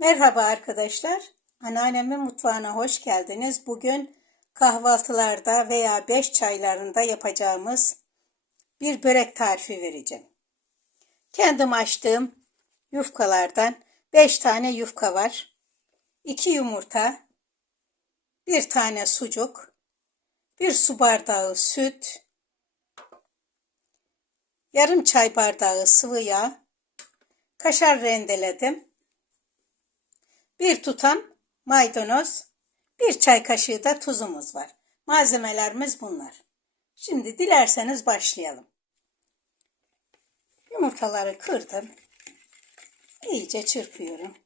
Merhaba arkadaşlar. Anneannemin mutfağına hoş geldiniz. Bugün kahvaltılarda veya beş çaylarında yapacağımız bir börek tarifi vereceğim. Kendim açtığım yufkalardan 5 tane yufka var. 2 yumurta, bir tane sucuk, bir su bardağı süt, yarım çay bardağı sıvı yağ, kaşar rendeledim. Bir tutam maydanoz, bir çay kaşığı da tuzumuz var. Malzemelerimiz bunlar. Şimdi dilerseniz başlayalım. Yumurtaları kırdım. İyice çırpıyorum.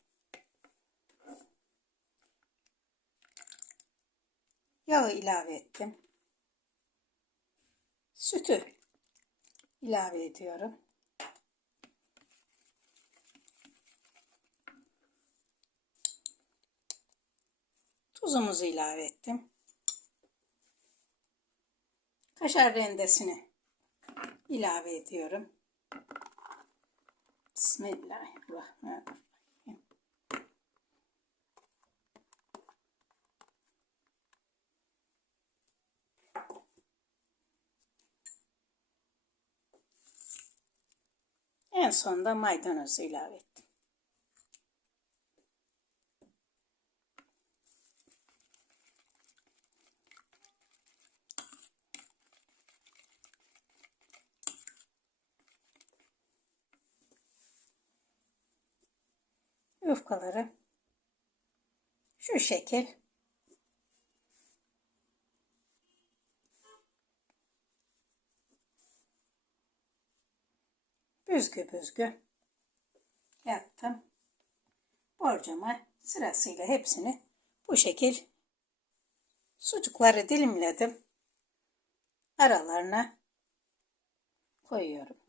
Yağı ilave ettim. Sütü ilave ediyorum. Tuzumuzu ilave ettim. Kaşar rendesini ilave ediyorum. Bismillahirrahmanirrahim. En sonunda maydanozu ilave ettim. Yufkaları şu şekil büzgü büzgü yaptım. Borcama sırasıyla hepsini bu şekil sucukları dilimledim. Aralarına koyuyorum.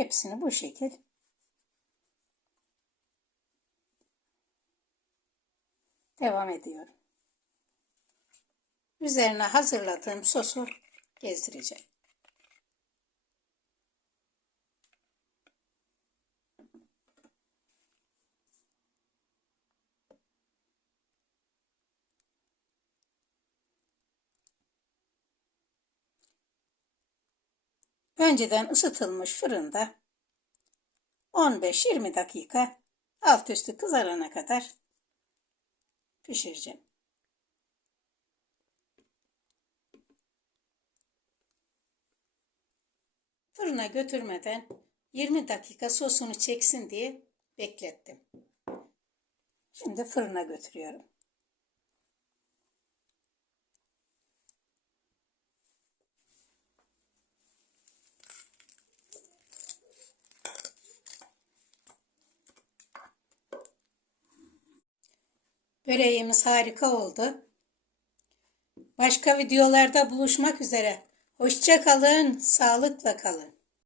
Hepsini bu şekil devam ediyorum. Üzerine hazırladığım sosu gezdireceğim. Önceden ısıtılmış fırında 15-20 dakika alt üstü kızarana kadar pişireceğim. Fırına götürmeden 20 dakika sosunu çeksin diye beklettim. Şimdi fırına götürüyorum. Böreğimiz harika oldu. Başka videolarda buluşmak üzere. Hoşça kalın, sağlıkla kalın.